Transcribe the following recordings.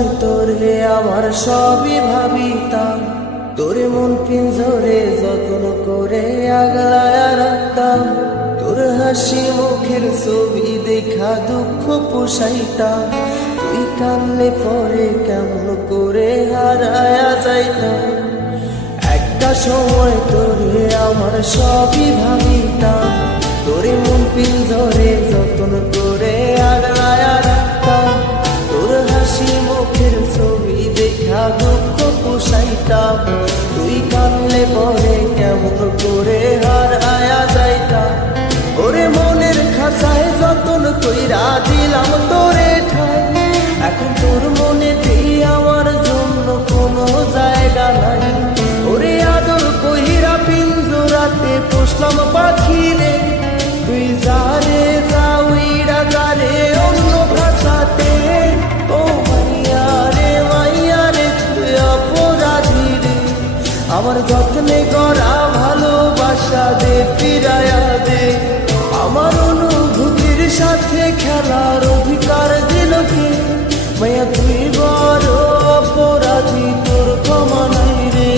সময় তোরে আমার সবই ভাবিতাম, তোরে মন পিঞ্জরে যত্ন করে আগলায়া রাখতাম। তোর হাসি মুখের ছবি দেখা দুঃখ পোষাইতাম, তুই কানলে পরে কেমন করে হারায়া যাইতাম। একটা সময় তোরে আমার সবই ভাবিতাম, তোরে মন পিঞ্জরে যত্ন করে আগলায়া রাখতাম। তোর হাসি মুখের ছবি দেখা দুঃখ পোষাইতাম, তুই কানলে পরে কেমন করে হারায়া যাইতাম। ওরে মনের খাঁচায় যতন কইরা দিলাম তোরে ঠাই, এখন তোর মনে দিই আমার জন্য কোনো জায়গা নাই। ওরে আদর কইরা পিঞ্জরাতে পুষলাম পাখি রে, তুই যারে যাউইরা যারে অন্য খাঁচাতে। ও মাইয়া রে তুই অপরাধী রে, আমার যত্নে করা ভালোবাসা দে ফিরায়া দে। আমার অনুভূতির সাথে খেলার অধিকার দিল কে? মায়া তুই বড় অপরাধী, তোর ক্ষমা নাই রে।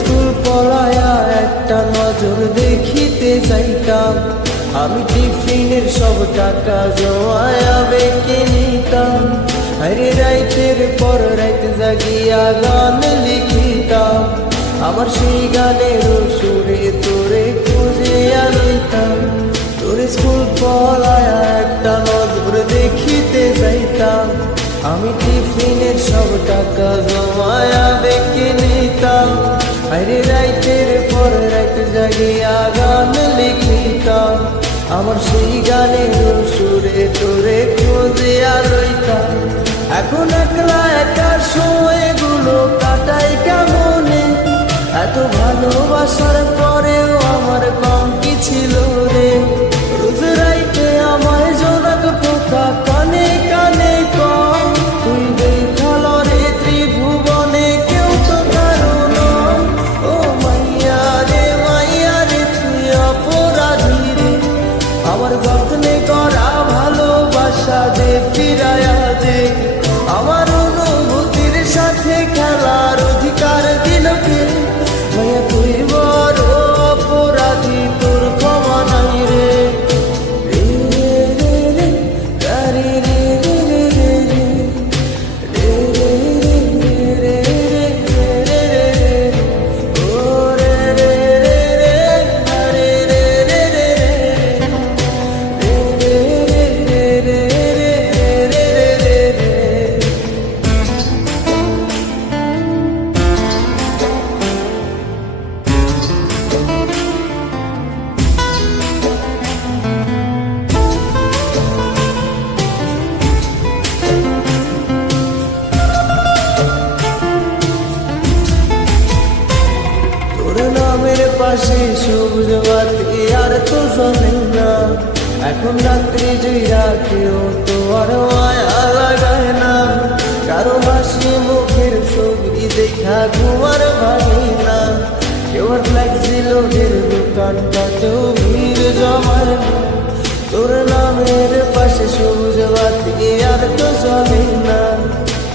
স্কুল পড়ায়া একটা নজর দেখিতে যাইতাম, আমি টিফিনের সব টাকা জমায়া বেঁকে নিতাম। আরে রাইতের পর রাইত জাগিয়া গান লিখিতাম, আমার সেই গানের সুরে তোরে খুঁজে আনিতাম। তোর স্কুল পড়ায়া একটা নজর দেখিতে যাইতাম, আমি টিফিনের সব টাকা জমায়া বেঁকে নিতাম। আরে রাইতের পর রাইত জাগিয়া গান লিখিতাম, আমার সেই গানের সুরে তোরে খুঁজিয়া লইতাম। এখন একলা একার সময়গুলো কাটাই কেমনে, এত ভালোবাসার পরেও আমার কম কি ছিল রে। রোজ রাইতে আমায় জোনাক পোকা কানে কানে কম, তুই দেখাল রে ত্রিভুবনে কেউ তো কারো নয়। ও মাইয়া রে তুই অপরাধী রে, আমার যত্নে করা ভালোবাসা দে ফিরায়া দে। আমার অনুভূতির সাথে খেলার অধিকার দিল কে? মায়া তুই বড় অপরাধী, তোর ক্ষমা নাই রে। রে রে রে গারি রে রে রে রে রে রে রে রে রে ও রে রে রে রে গারি রে রে রে রে রে রে রে রে রে। তোর নামের পাশে সবুজ বাতি আর তো জ্বলে না, এখন রাত্রি জুইরা কেউ তো আর মায়া লাগায় না। কারো হাসি মুখের ছবি দেখা ঘুমার ভাঙে না, কেউ আর ফ্লেক্সি লোকের দোকানটাতেও ভিড় জমায় না। তোর নামের পাশে সবুজ বাতি আর তো জ্বলে না,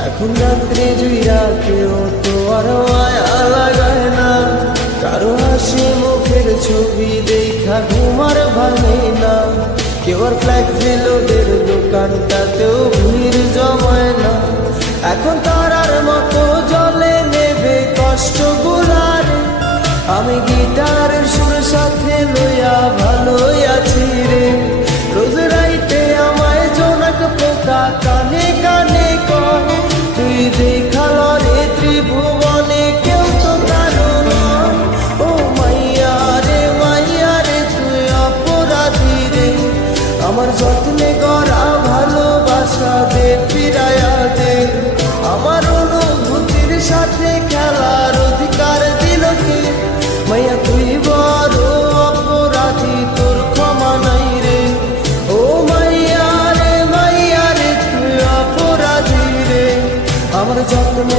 এখন রাত্রি জুইরা কেউ তো আর মায়া লাগায় না। কারো হাসি মুখের ছবি দেখা ঘুমার ভাঙে না, কেউ আর ফ্লেক্সি লোকের দোকানটাতেও ভিড় জমায় না। এখন তারার মতো জলে নেবে কষ্ট গুলারে, আমি গিটারের সুর সাথে লইয়া ভালোই আছি রে। রোজ রাইতে আমায় জোনাক পোকা কানে কানে কয়, তুই দেখাল রে ত্রিভুবনে কেউ তো কারো নয়। ও মাইয়া রে তুই অপরাধী রে, আমার যত্নে করা ভালোবাসা দে ফিরায়া দে। আমার অনুভূতির সাথে খেলার অধিকার দিল কে? আমার যত্ন